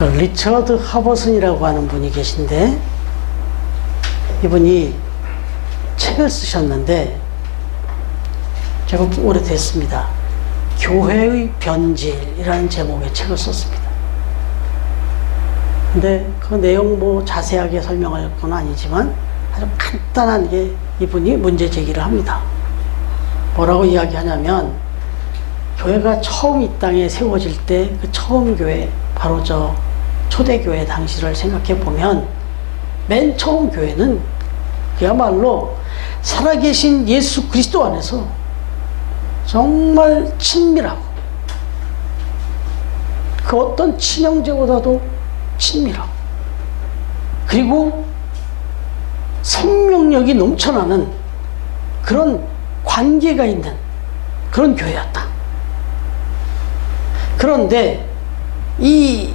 리처드 하버슨이라고 하는 분이 계신데, 이분이 책을 쓰셨는데 제가 오래됐습니다. 교회의 변질이라는 제목의 책을 썼습니다. 근데 그 내용 뭐 자세하게 설명할 건 아니지만 아주 간단한 게 이분이 문제 제기를 합니다. 뭐라고 이야기하냐면, 교회가 처음 이 땅에 세워질 때 그 처음 교회, 바로 저 초대교회 당시를 생각해 보면, 맨 처음 교회는 그야말로 살아계신 예수 그리스도 안에서 정말 친밀하고, 그 어떤 친형제보다도 친밀하고, 그리고 생명력이 넘쳐나는 그런 관계가 있는 그런 교회였다. 그런데 이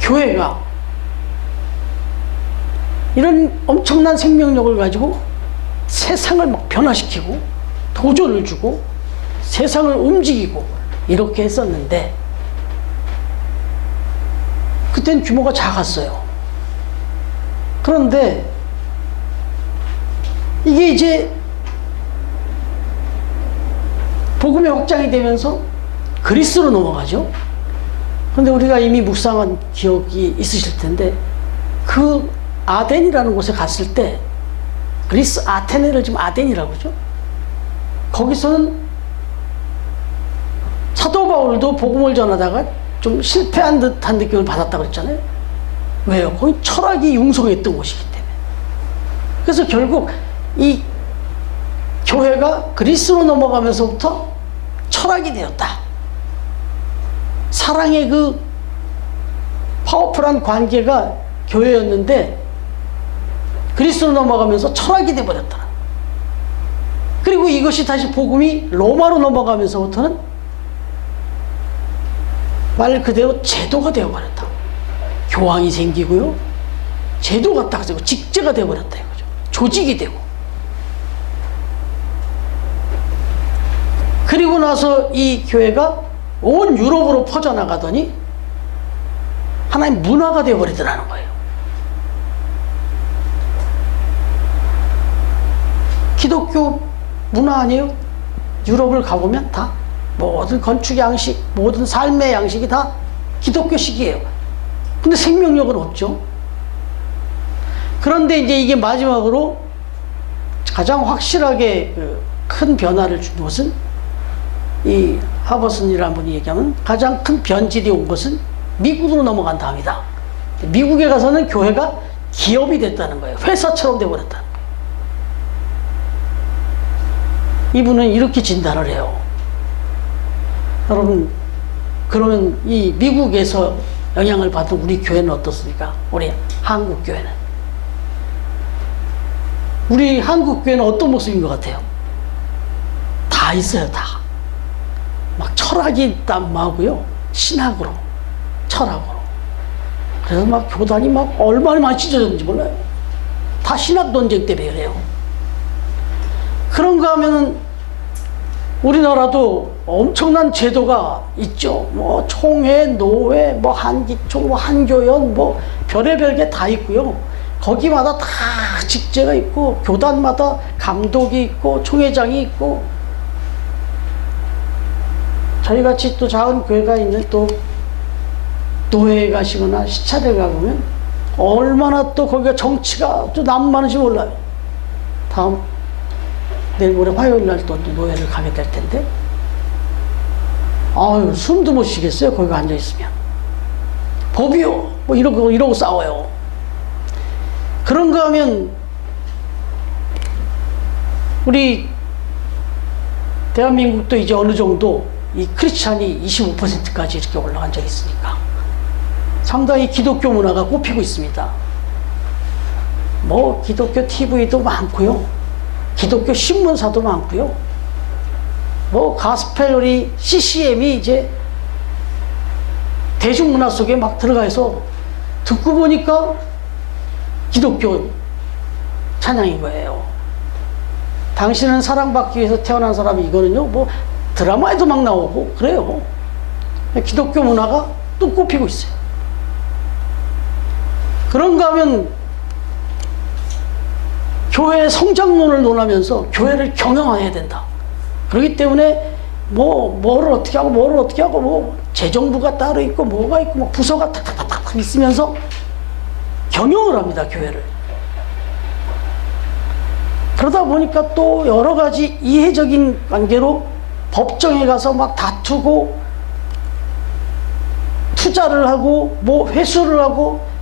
교회가 이런 엄청난 생명력을 가지고 세상을 막 변화시키고 도전을 주고 세상을 움직이고 이렇게 했었는데, 그땐 규모가 작았어요. 그런데 이게 이제 복음의 확장이 되면서 그리스로 넘어가죠. 그런데 우리가 이미 묵상한 기억이 있으실 텐데, 그 아덴이라는 곳에 갔을 때, 그리스 아테네를 지금 아덴이라고 하죠. 거기서는 사도 바울도 복음을 전하다가 좀 실패한 듯한 느낌을 받았다고 그랬잖아요. 왜요? 거기 철학이 융성했던 곳이기 때문에. 그래서 결국 이 교회가 그리스로 넘어가면서부터 철학이 되었다. 사랑의 그 파워풀한 관계가 교회였는데 그리스로 넘어가면서 철학이 되어버렸다. 그리고 이것이 다시 복음이 로마로 넘어가면서부터는 말 그대로 제도가 되어버렸다. 교황이 생기고요, 제도가 딱 되고 직제가 되어버렸다 이거죠. 조직이 되고. 그리고 나서 이 교회가 온 유럽으로 퍼져나가더니 하나의 문화가 되어버리더라는 거예요. 기독교 문화 아니에요? 유럽을 가보면 다 모든 건축 양식, 모든 삶의 양식이 다 기독교식이에요. 근데 생명력은 없죠. 그런데 이제 이게 마지막으로 가장 확실하게 큰 변화를 준 것은, 이 하버슨이라는 분이 얘기하면 가장 큰 변질이 온 것은 미국으로 넘어간 다음이다. 미국에 가서는 교회가 기업이 됐다는 거예요. 회사처럼 돼버렸다는 거예요. 이분은 이렇게 진단을 해요. 여러분, 그러면 이 미국에서 영향을 받은 우리 교회는 어떻습니까? 우리 한국 교회는. 우리 한국 교회는 어떤 모습인 것 같아요? 다 있어요, 다. 막 철학이 있단 말고요, 신학으로, 철학으로. 그래서 막 교단이 막 얼마나 많이 찢어졌는지 몰라요. 다 신학 논쟁 때문에 그래요. 그런가 하면은 우리나라도 엄청난 제도가 있죠. 뭐 총회, 노회, 뭐 한기총, 뭐 한교연, 뭐 별의별 게 다 있고요. 거기마다 다 직제가 있고, 교단마다 감독이 있고, 총회장이 있고. 저희같이 또 작은 교회가 있는 또 노회에 가시거나 시찰에 가보면 얼마나 또 거기가 정치가 또 남많은지 몰라요. 다음 내일 모레 화요일 날 또 노회를 가게 될 텐데, 아유, 숨도 못 쉬겠어요. 거기 앉아 있으면. 법이요, 뭐 이러고 싸워요. 그런가 하면 우리 대한민국도 이제 어느 정도 이 크리스찬이 25%까지 이렇게 올라간 적이 있으니까 상당히 기독교 문화가 꼽히고 있습니다. 뭐 기독교 TV도 많고요, 기독교 신문사도 많고요, 뭐 가스펠 우리 CCM이 이제 대중문화 속에 막 들어가서 듣고 보니까 기독교 찬양인 거예요. 당신은 사랑받기 위해서 태어난 사람이, 이거는요 뭐 드라마에도 막 나오고 그래요. 기독교 문화가 또 꼽히고 있어요. 그런가 하면 교회의 성장론을 논하면서 교회를 경영해야 된다. 그렇기 때문에 뭐를 어떻게 하고 뭐를 어떻게 하고 뭐 재정부가 따로 있고 뭐가 있고 뭐 부서가 탁탁탁탁 있으면서 경영을 합니다, 교회를. 그러다 보니까 또 여러 가지 이해적인 관계로 법정에 가서 막 다투고 투자를 하고 뭐 회수를 하고,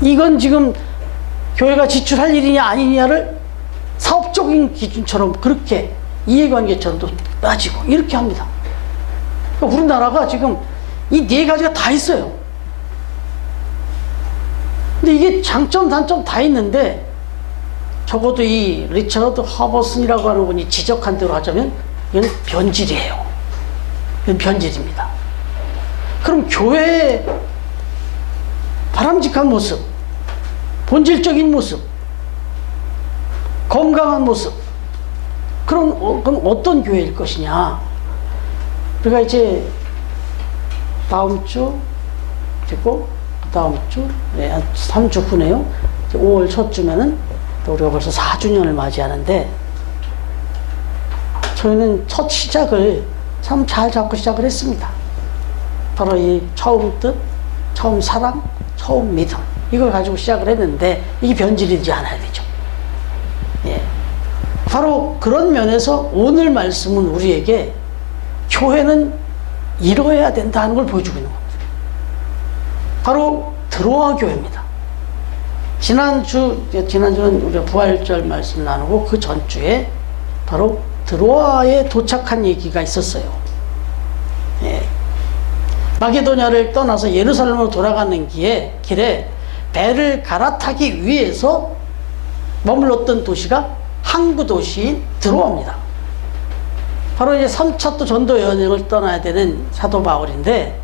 이건 지금 교회가 지출할 일이냐 아니냐를 사업적인 기준처럼 그렇게 이해관계처럼 또 따지고 이렇게 합니다. 그러니까 우리나라가 지금 이 네 가지가 다 있어요. 근데 이게 장점 단점 다 있는데, 적어도 이 리처드 하버슨이라고 하는 분이 지적한 대로 하자면 이건 변질이에요. 이건 변질입니다. 그럼 교회의 바람직한 모습, 본질적인 모습, 건강한 모습, 그럼 어떤 교회일 것이냐. 우리가 이제 다음 주 됐고, 다음 주, 한 3주 후네요. 5월 초쯤에는 또 우리가 벌써 4주년을 맞이하는데, 저희는 첫 시작을 참 잘 잡고 시작을 했습니다. 바로 이 처음 뜻, 처음 사랑, 처음 믿음, 이걸 가지고 시작을 했는데 이게 변질이지 않아야 되죠. 예. 바로 그런 면에서 오늘 말씀은 우리에게 교회는 이뤄야 된다는 걸 보여주고 있는 겁니다. 바로 드로아 교회입니다. 지난주는 우리가 부활절 말씀 나누고 그 전주에 바로 드로아에 도착한 얘기가 있었어요. 예. 마게도냐를 떠나서 예루살렘으로 돌아가는 길에 배를 갈아타기 위해서 머물렀던 도시가 항구 도시인 드로아입니다. 바로 이제 3차 또 전도 여행을 떠나야 되는 사도 바울인데,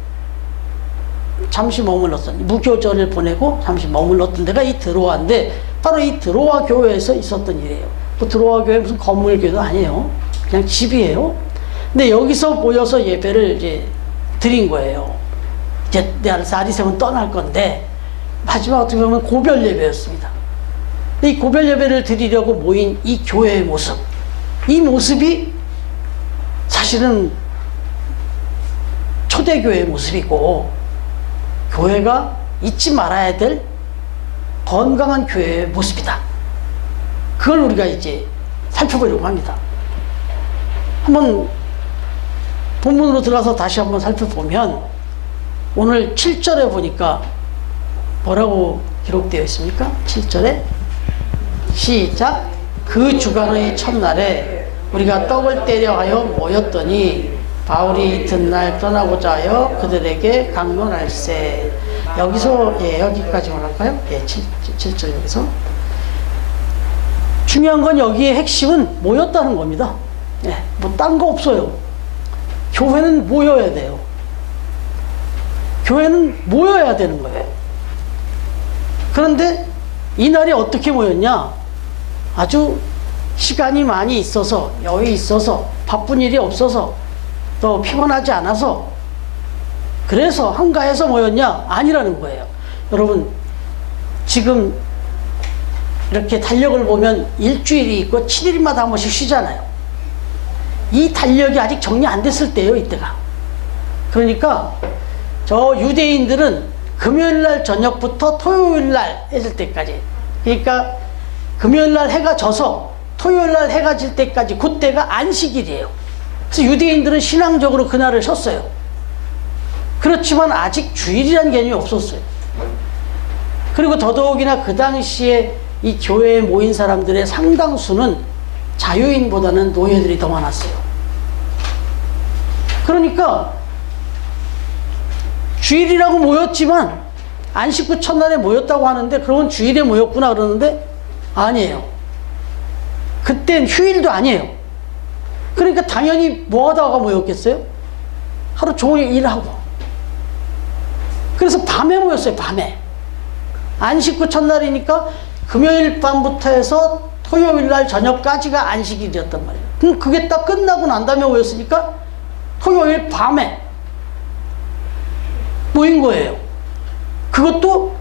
잠시 머물렀던, 무교절을 보내고 잠시 머물렀던 데가 이 드로아인데, 바로 이 드로아 교회에서 있었던 일이에요. 그 드로아 교회 무슨 건물교도 아니에요. 그냥 집이에요. 근데 여기서 모여서 예배를 이제 드린 거예요. 이제 아리새는 떠날 건데, 마지막 어떻게 보면 고별 예배였습니다. 이 고별 예배를 드리려고 모인 이 교회의 모습, 이 모습이 사실은 초대교회의 모습이고, 교회가 잊지 말아야 될 건강한 교회의 모습이다. 그걸 우리가 이제 살펴보려고 합니다. 한번 본문으로 들어가서 다시 한번 살펴보면, 오늘 7절에 보니까 뭐라고 기록되어 있습니까? 7절에 시작. 그 주간의 첫날에 우리가 떡을 떼려 하여 모였더니 바울이 이튿날 떠나고자 하여 그들에게 강론할세. 여기서 여기까지만 할까요? 7절 여기서. 중요한 건 여기에 핵심은 모였다는 겁니다. 뭐 딴 거 없어요. 교회는 모여야 돼요. 교회는 모여야 되는 거예요. 그런데 이날이 어떻게 모였냐? 아주 시간이 많이 있어서, 여유 있어서, 바쁜 일이 없어서, 또 피곤하지 않아서, 그래서 한가해서 모였냐? 아니라는 거예요. 여러분, 지금 이렇게 달력을 보면 일주일이 있고 7일마다 한 번씩 쉬잖아요. 이 달력이 아직 정리 안 됐을 때예요, 이때가. 그러니까 저 유대인들은 금요일날 저녁부터 토요일날 해질 때까지, 그러니까 금요일날 해가 져서 토요일날 해가 질 때까지, 그때가 안식일이에요. 그래서 유대인들은 신앙적으로 그날을 쉬었어요. 그렇지만 아직 주일이라는 개념이 없었어요. 그리고 더더욱이나 그 당시에 이 교회에 모인 사람들의 상당수는 자유인보다는 노예들이 더 많았어요. 그러니까 주일이라고 모였지만, 안식구 첫날에 모였다고 하는데, 그러면 주일에 모였구나 그러는데 아니에요. 그땐 휴일도 아니에요. 그러니까 당연히 뭐 하다가 모였겠어요? 하루 종일 일하고. 그래서 밤에 모였어요. 밤에. 안식구 첫날이니까 금요일 밤부터 해서 토요일 날 저녁까지가 안식일이었단 말이에요. 그럼 그게 딱 끝나고 난 다음에 모였으니까 토요일 밤에 모인 거예요. 그것도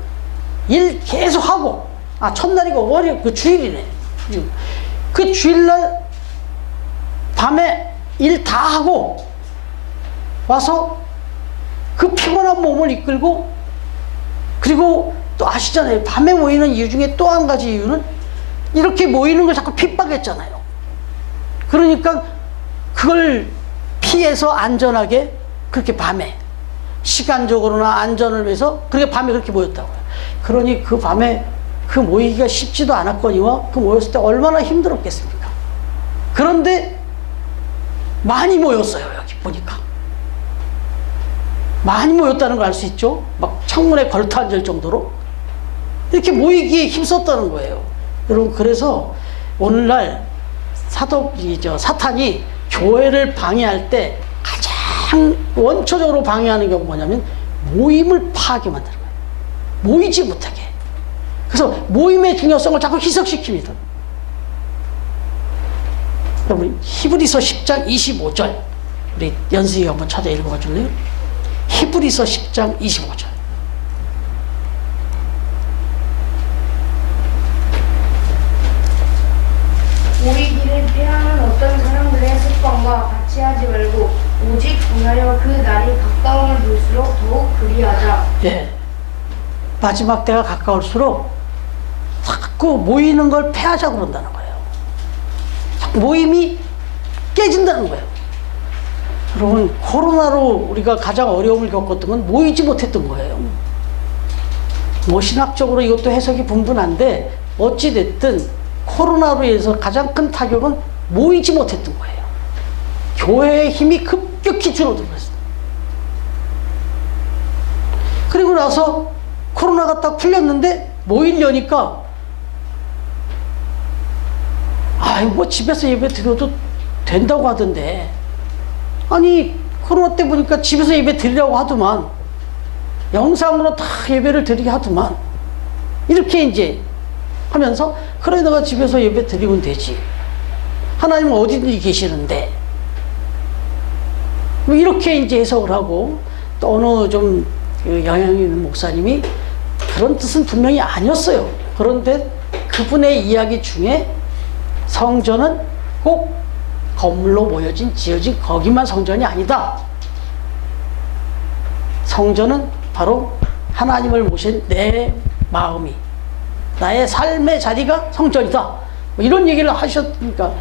일 계속 하고, 첫날이고 월요일 그 주일이네. 그 주일날 밤에 일 다 하고 와서 그 피곤한 몸을 이끌고, 그리고 또 아시잖아요. 밤에 모이는 이유 중에 또 한 가지 이유는 이렇게 모이는 걸 자꾸 핍박했잖아요. 그러니까 그걸 피해서 안전하게 그렇게 밤에 시간적으로나 안전을 위해서 그렇게 밤에 그렇게 모였다고요. 그러니 그 밤에 그 모이기가 쉽지도 않았거니와 그 모였을 때 얼마나 힘들었겠습니까? 그런데 많이 모였어요. 여기 보니까 많이 모였다는 걸 알 수 있죠. 막 창문에 걸터 앉을 정도로 이렇게 모이기에 힘썼다는 거예요. 여러분, 그래서 오늘날 사탄이 교회를 방해할 때 가장 원초적으로 방해하는 경우가 뭐냐면 모임을 파하게 만드는 거예요. 모이지 못하게. 그래서 모임의 중요성을 자꾸 희석시킵니다. 여러분, 히브리서 10장 25절 우리 연수이가 한번 찾아 읽어봐 줄래요? 히브리서 10장 25절. 모이기를 피하는 어떤 사람들의 습관과 같이 하지 말고 오직 분하여 그 날이 가까움을 둘수록 더욱 그리하자. 예. 마지막 때가 가까울수록 자꾸 모이는 걸 폐하자고 그런다는 거예요. 자꾸 모임이 깨진다는 거예요. 여러분, 코로나로 우리가 가장 어려움을 겪었던 건 모이지 못했던 거예요. 뭐 신학적으로 이것도 해석이 분분한데 어찌됐든 코로나로 인해서 가장 큰 타격은 모이지 못했던 거예요. 교회의 힘이 급격히 줄어들었어요. 그리고 나서 코로나가 딱 풀렸는데 모이려니까 뭐 집에서 예배 드려도 된다고 하던데, 아니 코로나 때 보니까 집에서 예배 드리라고 하더만, 영상으로 다 예배를 드리게 하더만, 이렇게 이제 하면서 그래 내가 집에서 예배 드리면 되지, 하나님은 어디든지 계시는데, 뭐 이렇게 이제 해석을 하고, 또 어느 좀 영향 있는 목사님이 그런 뜻은 분명히 아니었어요. 그런데 그분의 이야기 중에 성전은 꼭 건물로 지어진 거기만 성전이 아니다. 성전은 바로 하나님을 모신 내 마음이, 나의 삶의 자리가 성전이다. 뭐 이런 얘기를 하셨으니까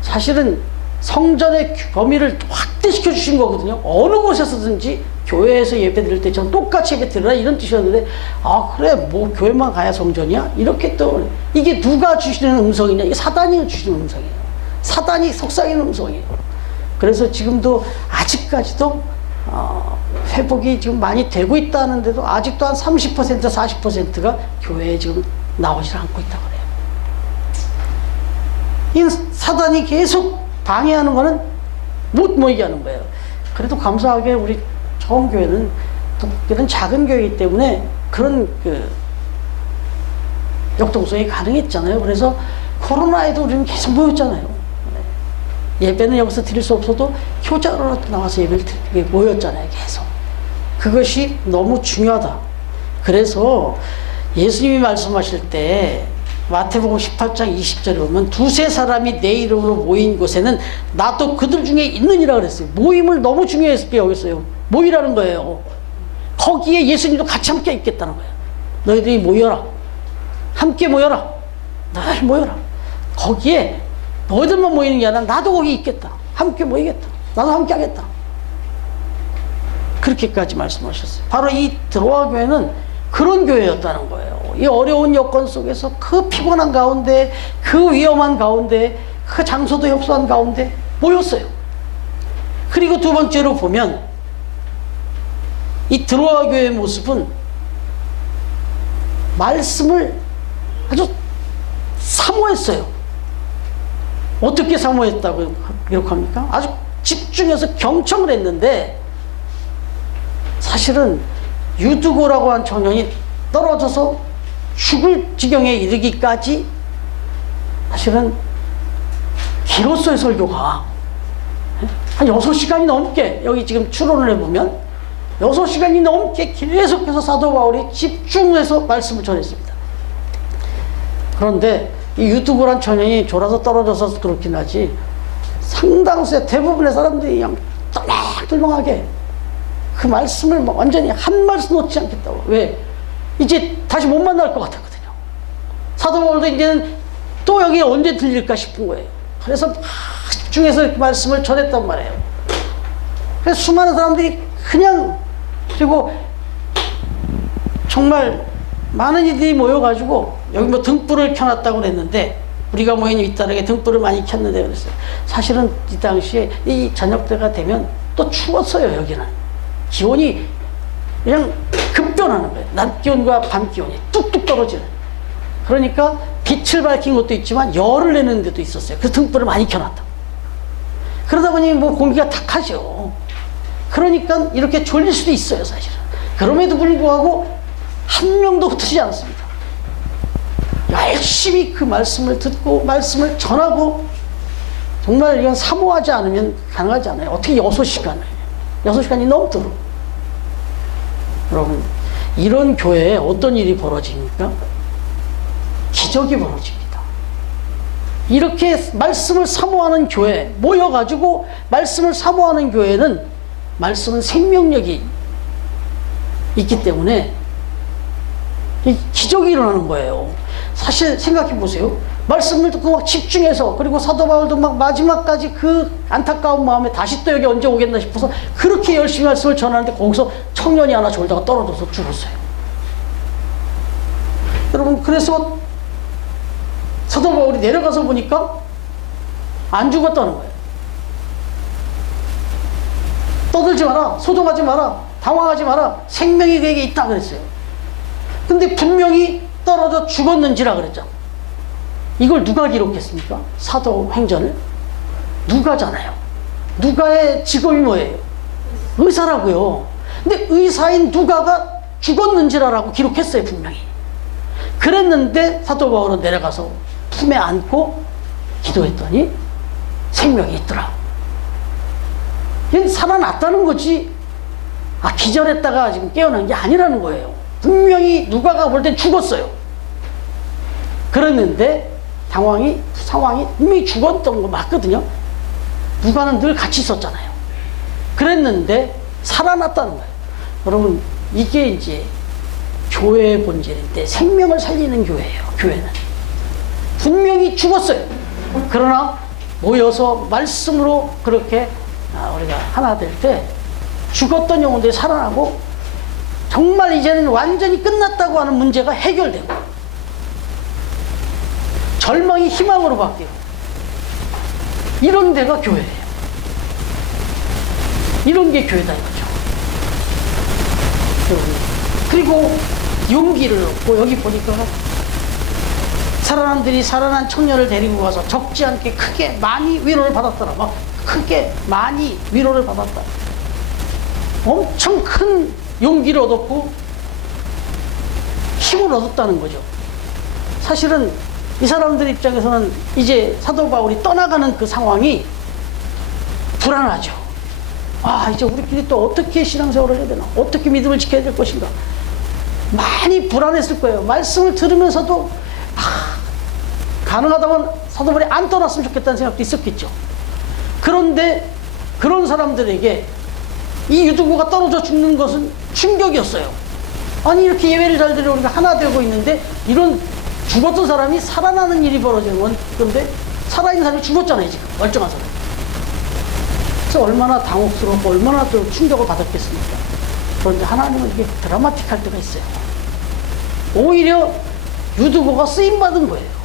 사실은 성전의 범위를 확대시켜 주신 거거든요. 어느 곳에서든지 교회에서 예배 드릴 때 전 똑같이 예배 드리라 이런 뜻이었는데, 그래 뭐 교회만 가야 성전이야? 이렇게 또 이게 누가 주시는 음성이냐? 이게 사단이 주시는 음성이에요. 사단이 속삭이는 음성이에요. 그래서 지금도 아직까지도 회복이 지금 많이 되고 있다는데도 아직도 한 30% 40%가 교회에 지금 나오지 않고 있다고 그래요. 이 사단이 계속 방해하는 거는 못 모이게 하는 거예요. 그래도 감사하게 우리 처음교회는 작은 교회이기 때문에 그런 역동성이 가능했잖아요. 그래서 코로나에도 우리는 계속 모였잖아요. 예배는 여기서 드릴 수 없어도 효자로 나와서 예배를 모였잖아요. 계속. 그것이 너무 중요하다. 그래서 예수님이 말씀하실 때 마태복음 18장 20절에 보면 두세 사람이 내 이름으로 모인 곳에는 나도 그들 중에 있느니라 그랬어요. 모임을 너무 중요하게 여겼어요. 모이라는 거예요. 거기에 예수님도 같이 함께 있겠다는 거예요. 너희들이 모여라. 함께 모여라. 늘 모여라. 거기에 너희들만 모이는 게 아니라 나도 거기 있겠다. 함께 모이겠다. 나도 함께 하겠다. 그렇게까지 말씀하셨어요. 바로 이 드로아 교회는 그런 교회였다는 거예요. 이 어려운 여건 속에서 그 피곤한 가운데, 그 위험한 가운데, 그 장소도 협소한 가운데 모였어요. 그리고 두 번째로 보면 이 드로아 교회의 모습은 말씀을 아주 사모했어요. 어떻게 사모했다고 기록합니까? 아주 집중해서 경청을 했는데, 사실은 유두고라고 한 청년이 떨어져서 죽을 지경에 이르기까지 사실은 길었어요. 설교가 한 6시간이 넘게. 여기 지금 추론을 해보면 6시간이 넘게 계속해서 사도 바울이 집중해서 말씀을 전했습니다. 그런데 이 유튜브란 천연이 졸아서 떨어져서 그렇긴 하지 상당수의 대부분의 사람들이 그냥 똘망똘망하게 그 말씀을 완전히 한 말씀 놓지 않겠다고. 왜? 이제 다시 못 만날 것 같았거든요. 사도 바울도 이제는 또 여기 언제 들릴까 싶은 거예요. 그래서 집중해서 이렇게 말씀을 전했단 말이에요. 그래서 수많은 사람들이 그냥, 그리고 정말 많은 이들이 모여가지고 여기 뭐 등불을 켜놨다고 그랬는데, 우리가 모인 윗다락에 등불을 많이 켰는데 그랬어요. 사실은 이 당시에 이 저녁 때가 되면 또 추웠어요. 여기는 기온이 그냥 급변하는 거예요. 낮 기온과 밤 기온이 뚝뚝 떨어지는. 그러니까 빛을 밝힌 것도 있지만 열을 내는 데도 있었어요. 그 등불을 많이 켜놨다. 그러다 보니 뭐 공기가 탁하죠. 그러니까 이렇게 졸릴 수도 있어요, 사실은. 그럼에도 불구하고 한 명도 흩어지지 않았습니다. 열심히 그 말씀을 듣고 말씀을 전하고, 정말 이건 사모하지 않으면 가능하지 않아요. 어떻게 6시간을 6시간이 넘도록. 여러분, 이런 교회에 어떤 일이 벌어집니까? 기적이 벌어집니다. 이렇게 말씀을 사모하는 교회, 모여가지고 말씀을 사모하는 교회는 말씀은 생명력이 있기 때문에 기적이 일어나는 거예요. 사실 생각해 보세요. 말씀을 듣고 막 집중해서, 그리고 사도 바울도 막 마지막까지 그 안타까운 마음에 다시 또 여기 언제 오겠나 싶어서 그렇게 열심히 말씀을 전하는데, 거기서 청년이 하나 졸다가 떨어져서 죽었어요. 여러분, 그래서 사도 바울이 내려가서 보니까 안 죽었다는 거예요. 떠들지 마라, 소동하지 마라, 당황하지 마라, 생명이 그에게 있다 그랬어요. 근데 분명히 떨어져 죽었는지라 그랬죠. 이걸 누가 기록했습니까? 사도행전을? 누가잖아요. 누가의 직업이 뭐예요? 의사라고요. 근데 의사인 누가가 죽었는지라라고 기록했어요, 분명히. 그랬는데 사도 바울은 내려가서 품에 안고 기도했더니 생명이 있더라. 이건 살아났다는 거지, 기절했다가 지금 깨어난 게 아니라는 거예요. 분명히 누가가 볼 땐 죽었어요. 그랬는데 상황이 분명히 죽었던 거 맞거든요. 누가는 늘 같이 있었잖아요. 그랬는데 살아났다는 거예요. 여러분, 이게 이제 교회의 본질인데, 생명을 살리는 교회예요. 교회는 분명히 죽었어요. 그러나 모여서 말씀으로 그렇게 우리가 하나 될 때 죽었던 영혼들이 살아나고, 정말 이제는 완전히 끝났다고 하는 문제가 해결되고, 절망이 희망으로 바뀌고, 이런 데가 교회예요. 이런 게 교회다 이거죠. 그리고 용기를 얻고, 여기 보니까 살아난 청년을 데리고 가서 적지 않게 크게 많이 위로를 받았더라. 막 크게 많이 위로를 받았다. 엄청 큰 용기를 얻었고 힘을 얻었다는 거죠. 사실은 이 사람들 입장에서는 이제 사도 바울이 떠나가는 그 상황이 불안하죠. 이제 우리끼리 또 어떻게 신앙생활을 해야 되나, 어떻게 믿음을 지켜야 될 것인가, 많이 불안했을 거예요. 말씀을 들으면서도 가능하다면 사도 바울이 안 떠났으면 좋겠다는 생각도 있었겠죠. 그런데 그런 사람들에게 이 유두부가 떨어져 죽는 것은 충격이었어요. 아니, 이렇게 예배를 잘 드려 우리가 하나 되고 있는데, 이런 죽었던 사람이 살아나는 일이 벌어지는 건, 그런데 살아있는 사람이 죽었잖아요, 지금. 멀쩡한 사람. 그래서 얼마나 당혹스럽고 얼마나 또 충격을 받았겠습니까? 그런데 하나님은 이게 드라마틱할 때가 있어요. 오히려 유두부가 쓰임받은 거예요.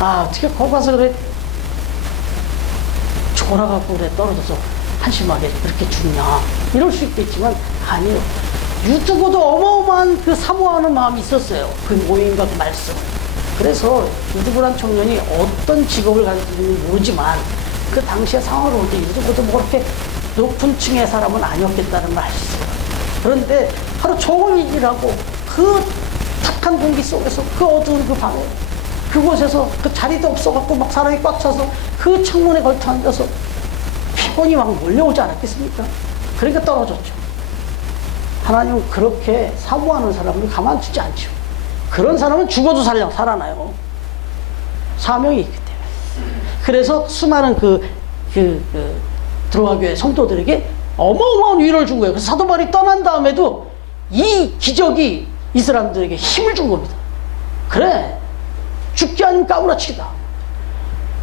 어떻게 거기 가서 그래 졸아갖고 그래 떨어져서 한심하게 그렇게 죽냐, 이럴 수 있겠지만, 아니요. 유튜브도 어마어마한 그 사모하는 마음이 있었어요. 그 모임과 그 말씀. 그래서 유튜브란 청년이 어떤 직업을 가지고 있는지 모르지만, 그 당시의 상황을 볼 때 유튜브도 뭐 그렇게 높은 층의 사람은 아니었겠다는 말 있어요. 그런데 하루 종일 일하고 그 탁한 공기 속에서, 그 어두운 그 밤에, 그곳에서 그 자리도 없어갖고 막 사람이 꽉 차서 그 창문에 걸터 앉아서 피곤이 막 몰려오지 않았겠습니까? 그러니까 떨어졌죠. 하나님은 그렇게 사모하는 사람을 가만두지 않죠. 그런 사람은 죽어도 살아나요. 사명이 있기 때문에. 그래서 수많은 드로아 교회 성도들에게 어마어마한 위로를 준 거예요. 그래서 사도 바울이 떠난 다음에도 이 기적이 이 사람들에게 힘을 준 겁니다. 그래, 죽지 않으면 까무라치다.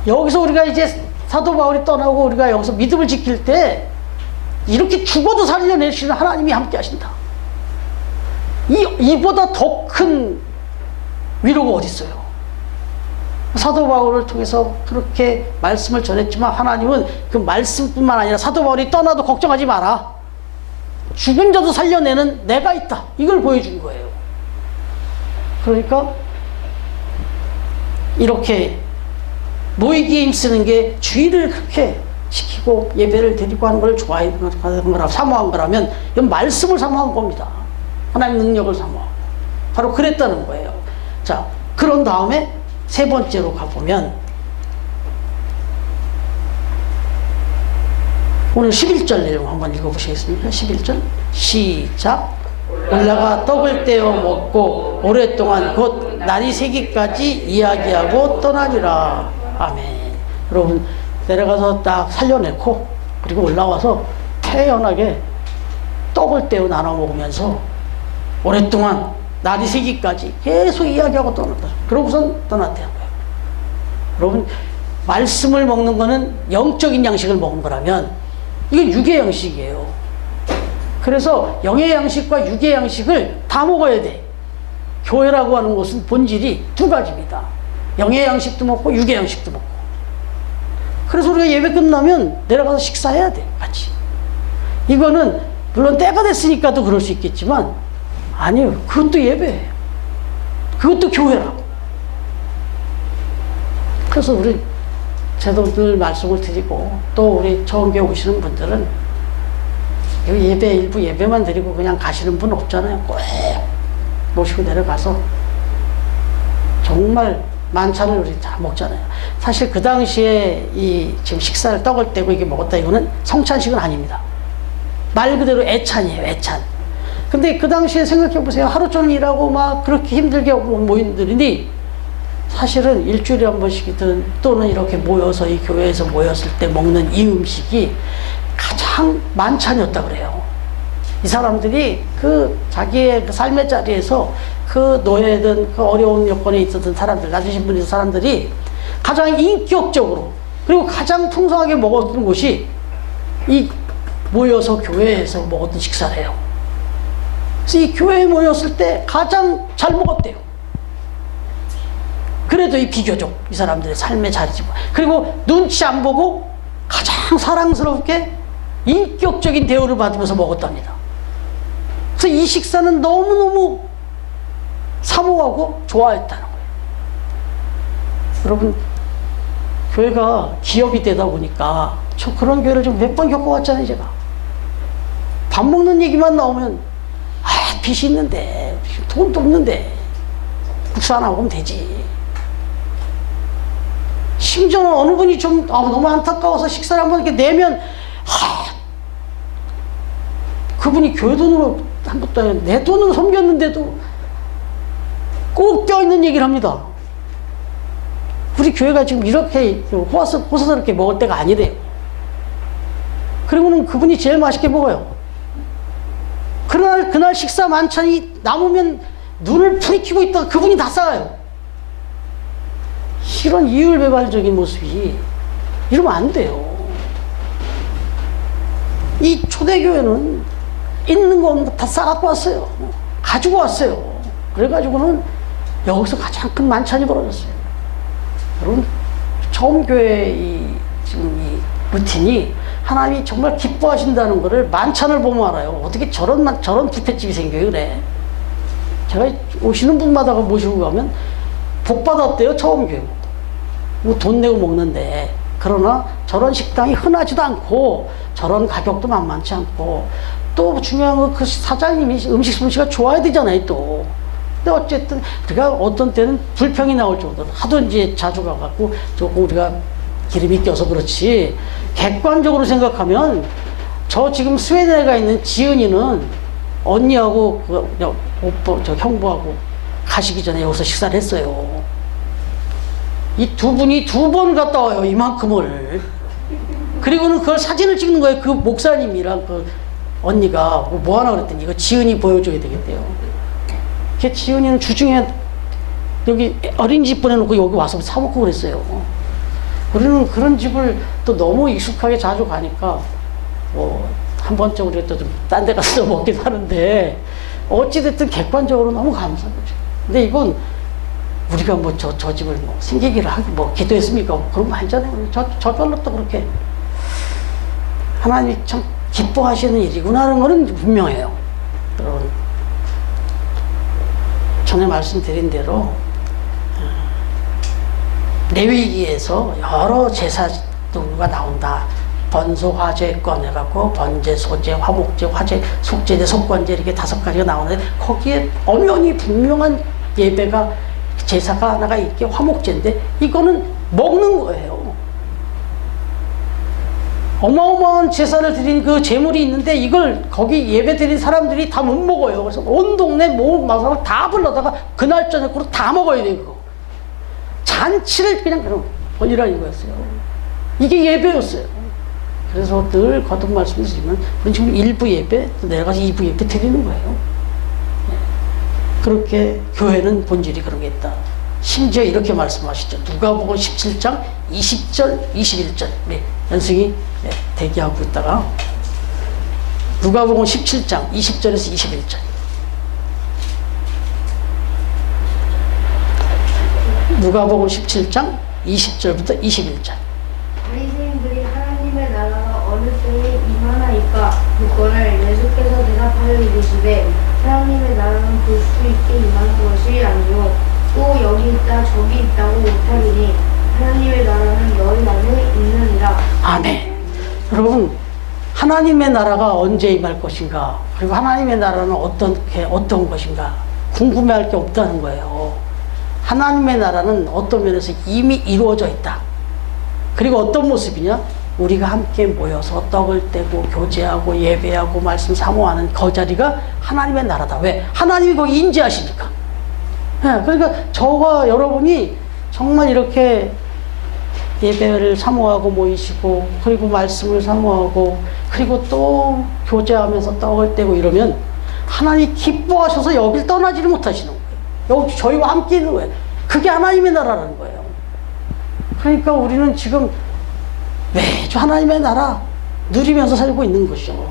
여기서 우리가 이제 사도 바울이 떠나고 우리가 여기서 믿음을 지킬 때 이렇게 죽어도 살려내시는 하나님이 함께 하신다. 이보다 더 큰 위로가 어디 있어요? 사도 바울을 통해서 그렇게 말씀을 전했지만 하나님은 그 말씀뿐만 아니라 사도 바울이 떠나도 걱정하지 마라. 죽은 자도 살려내는 내가 있다. 이걸 보여준 거예요. 그러니까 이렇게 모이기에 힘쓰는 게 주의를 그렇게 시키고 예배를 드리고 하는 걸 좋아하는 거라, 사모한 거라면 이건 말씀을 사모한 겁니다. 하나님 능력을 사모하고. 바로 그랬다는 거예요. 자, 그런 다음에 세 번째로 가보면 오늘 11절 내용 한번 읽어보시겠습니까? 11절 시작. 올라가 떡을 떼어 먹고 오랫동안 곧 날이 새기까지 이야기하고 떠나니라. 아멘. 여러분, 내려가서 딱 살려내고 그리고 올라와서 태연하게 떡을 떼어 나눠 먹으면서 오랫동안 날이 새기까지 계속 이야기하고 떠났다. 그러고선 떠났다는 거예요. 여러분, 말씀을 먹는 거는 영적인 양식을 먹는 거라면 이건 육의 양식이에요. 그래서 영의 양식과 육의 양식을 다 먹어야 돼. 교회라고 하는 것은 본질이 두 가지입니다. 영의 양식도 먹고 육의 양식도 먹고. 그래서 우리가 예배 끝나면 내려가서 식사해야 돼, 같이. 이거는 물론 때가 됐으니까도 그럴 수 있겠지만 아니에요. 그것도 예배예요. 그것도 교회라고. 그래서 우리 저도 늘 말씀을 드리고 또 우리 처음 교회 오시는 분들은 예배 일부 예배만 드리고 그냥 가시는 분 없잖아요. 꼭 모시고 내려가서 정말 만찬을 우리 다 먹잖아요. 사실 그 당시에 이 지금 식사를 떡을 떼고 이게 먹었다 이거는 성찬식은 아닙니다. 말 그대로 애찬이에요. 애찬. 근데 그 당시에 생각해 보세요. 하루 종일 일하고 막 그렇게 힘들게 모인들이니 사실은 일주일에 한 번씩이든 또는 이렇게 모여서 이 교회에서 모였을 때 먹는 이 음식이 가장 만찬이었다 그래요. 이 사람들이 그 자기의 그 삶의 자리에서 그 노예든 그 어려운 여건에 있었던 사람들, 낮은 신분에 있었던 사람들이 가장 인격적으로 그리고 가장 풍성하게 먹었던 곳이 이 모여서 교회에서 먹었던 식사래요. 그래서 이 교회에 모였을 때 가장 잘 먹었대요. 그래도 이 비교적 이 사람들의 삶의 자리지. 그리고 눈치 안 보고 가장 사랑스럽게 인격적인 대우를 받으면서 먹었답니다. 그래서 이 식사는 너무너무 사모하고 좋아했다는 거예요. 여러분, 교회가 기업이 되다 보니까 저 그런 교회를 좀 몇 번 겪어왔잖아요, 제가. 밥 먹는 얘기만 나오면 빚이 있는데 돈도 없는데 국사 하나 먹으면 되지. 심지어는 어느 분이 좀 너무 안타까워서 식사를 한번 이렇게 내면 그분이 교회 돈으로 한 것도 아니라 내 돈으로 섬겼는데도 꼭 껴있는 얘기를 합니다. 우리 교회가 지금 이렇게 호사스럽게 먹을 때가 아니래요. 그리고는 그분이 제일 맛있게 먹어요. 그날 식사 만찬이 남으면 눈을 부리키고 있다가 그분이 다 싸가요. 이런 이율배반적인 모습이 이러면 안 돼요. 이 초대교회는 있는 거 없는 거 다 싸갖고 왔어요. 가지고 왔어요. 그래가지고는 여기서 가장 큰 만찬이 벌어졌어요. 여러분, 처음 교회 지금 이 루틴이 하나님이 정말 기뻐하신다는 것을 만찬을 보면 알아요. 어떻게 저런 뷔페집이 생겨요, 그래. 제가 오시는 분마다 모시고 가면 복 받았대요, 처음 교회. 뭐 돈 내고 먹는데. 그러나 저런 식당이 흔하지도 않고 저런 가격도 만만치 않고 또 중요한 건 그 사장님이 음식 솜씨가 좋아야 되잖아요, 또. 근데 어쨌든 우리가 어떤 때는 불평이 나올 정도로 하도 이제 자주 가갖고 조금 우리가 기름이 껴서 그렇지 객관적으로 생각하면 저 지금 스웨덴에 가 있는 지은이는 언니하고 오빠, 저 형부하고 가시기 전에 여기서 식사를 했어요. 이 두 분이 2번 갔다 와요, 이만큼을. 그리고는 그걸 사진을 찍는 거예요. 그 목사님이랑 그 언니가 뭐 하나 그랬더니 이거 지은이 보여줘야 되겠대요. 걔 지은이는 주중에 여기 어린이집 보내놓고 여기 와서 사먹고 그랬어요. 우리는 그런 집을 또 너무 익숙하게 자주 가니까 한 번쯤 우리가 또 좀 딴 데 가서 먹긴 하는데 어찌됐든 객관적으로 너무 감사한 거죠. 근데 이건 우리가 뭐 저 집을 뭐 생기기를 하고 뭐 기도했습니까? 뭐 그런 거 아니잖아요. 저절로 또 그렇게 하나님이 참 기뻐하시는 일이구나 하는 거는 분명해요. 여러분, 전에 말씀드린 대로 레위기에서 여러 제사도가 나온다. 번소, 화제 꺼내갖고 번제, 소제, 화목제, 화제, 속제제, 속건제 이렇게 5가지가 나오는데 거기에 엄연히 분명한 예배가 제사가 하나가 있게 화목제인데 이거는 먹는 거예요. 어마어마한 제사를 드린 그 제물이 있는데 이걸 거기 예배 드린 사람들이 다 못 먹어요. 그래서 온 동네 모든 마사를 다 불러다가 그날 저녁으로 다 먹어야 돼요. 그거. 잔치를 그냥 그런 번이라는 거였어요. 이게 예배였어요. 그래서 늘 거듭 말씀드리면 우리 지금 1부 예배 또 내려가서 2부 예배 드리는 거예요. 그렇게 교회는 본질이 그런 게 있다. 심지어 이렇게 말씀하시죠. 누가복음 17장 20절 21절 우리 연승이 대기하고 있다가 누가복음 17장 20절에서 21절 누가복음 17장 20절부터 21절 바리새인들이 하나님의 나라가 어느 때에 임하나이까 묻거늘 예수께서 대답하여 이르시되 하나님의 나라는 볼 수 있게 임하는 것이 아니요 또 여기 있다 저기 있다고 못하리니 하나님의 나라는 너희 안에 있느니라. 아멘. 여러분, 하나님의 나라가 언제 임할 것인가, 그리고 하나님의 나라는 어떤 것인가 궁금해할 게 없다는 거예요. 하나님의 나라는 어떤 면에서 이미 이루어져 있다. 그리고 어떤 모습이냐? 우리가 함께 모여서 떡을 떼고 교제하고 예배하고 말씀 사모하는 그 자리가 하나님의 나라다. 왜? 하나님이 거기 임재하시니까. 그러니까 저와 여러분이 정말 이렇게 예배를 사모하고 모이시고 그리고 말씀을 사모하고 그리고 또 교제하면서 떡을 떼고 이러면 하나님이 기뻐하셔서 여길 떠나지를 못하시는 거예요. 여기 저희와 함께 있는 거예요. 그게 하나님의 나라라는 거예요. 그러니까 우리는 지금 매주 하나님의 나라 누리면서 살고 있는 것이죠.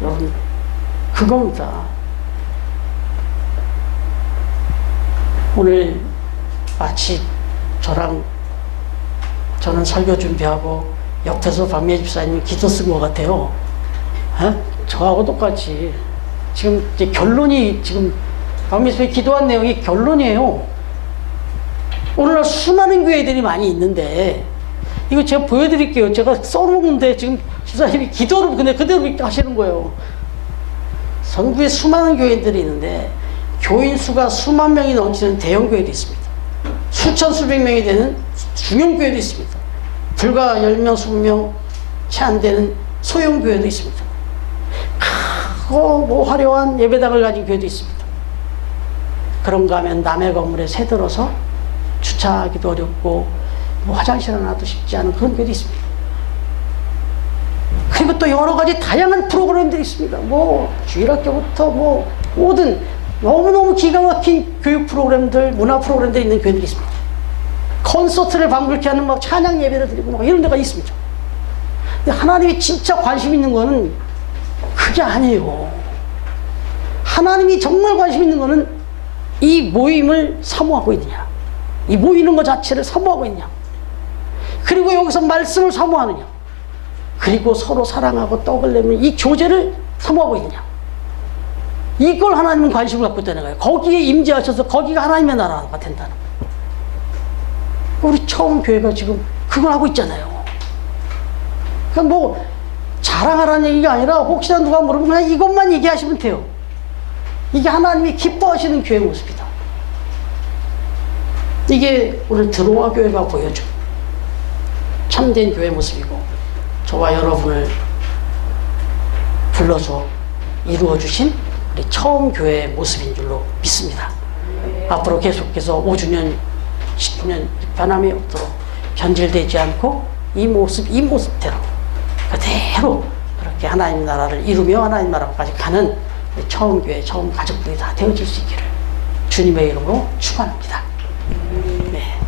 여러분, 그겁니다. 오늘 마치 저는 설교 준비하고 옆에서 박미애 집사님이 기도 쓴 것 같아요. 저하고 똑같이 지금 이제 결론이 지금 박미애 집사님이 기도한 내용이 결론이에요. 오늘날 수많은 교회들이 많이 있는데 이거 제가 보여드릴게요. 제가 써놓은데 지금 집사님이 기도를 그대로 하시는 거예요. 전국에 수많은 교회들이 있는데 교인 수가 수만 명이 넘치는 대형 교회도 있습니다. 수천 수백 명이 되는 중형 교회도 있습니다. 불과 10명, 20명 채 안 되는 소형 교회도 있습니다. 크고 화려한 예배당을 가진 교회도 있습니다. 그런가 하면 남의 건물에 새들어서 주차하기도 어렵고 화장실 하나도 쉽지 않은 그런 교회도 있습니다. 그리고 또 여러 가지 다양한 프로그램들이 있습니다. 주일학교부터 모든 너무너무 기가 막힌 교육 프로그램들, 문화 프로그램들이 있는 교회들이 있습니다. 콘서트를 방불케 하는 찬양 예배를 드리고 이런 데가 있습니다. 근데 하나님이 진짜 관심 있는 거는 그게 아니에요. 하나님이 정말 관심 있는 거는 이 모임을 사모하고 있느냐, 이 모이는 것 자체를 사모하고 있느냐, 그리고 여기서 말씀을 사모하느냐, 그리고 서로 사랑하고 떡을 내면 이 교제를 사모하고 있느냐, 이걸 하나님은 관심을 갖고 있다는 거예요. 거기에 임재하셔서 거기가 하나님의 나라가 된다는 거예요. 우리 처음 교회가 지금 그걸 하고 있잖아요. 그러니까 자랑하라는 얘기가 아니라 혹시나 누가 물으면 그냥 이것만 얘기하시면 돼요. 이게 하나님이 기뻐하시는 교회 모습이다. 이게 오늘 드로아 교회가 보여준 참된 교회 모습이고 저와 여러분을 불러줘 이루어 주신 우리 처음 교회의 모습인 줄로 믿습니다. 앞으로 계속해서 5주년, 10주년 변함이 없도록 변질되지 않고 이 모습대로 그대로 그렇게 하나님 나라를 이루며 하나님 나라까지 가는 우리 처음 교회, 처음 가족들이 다 되어질 수 있기를 주님의 이름으로 축원합니다. 네.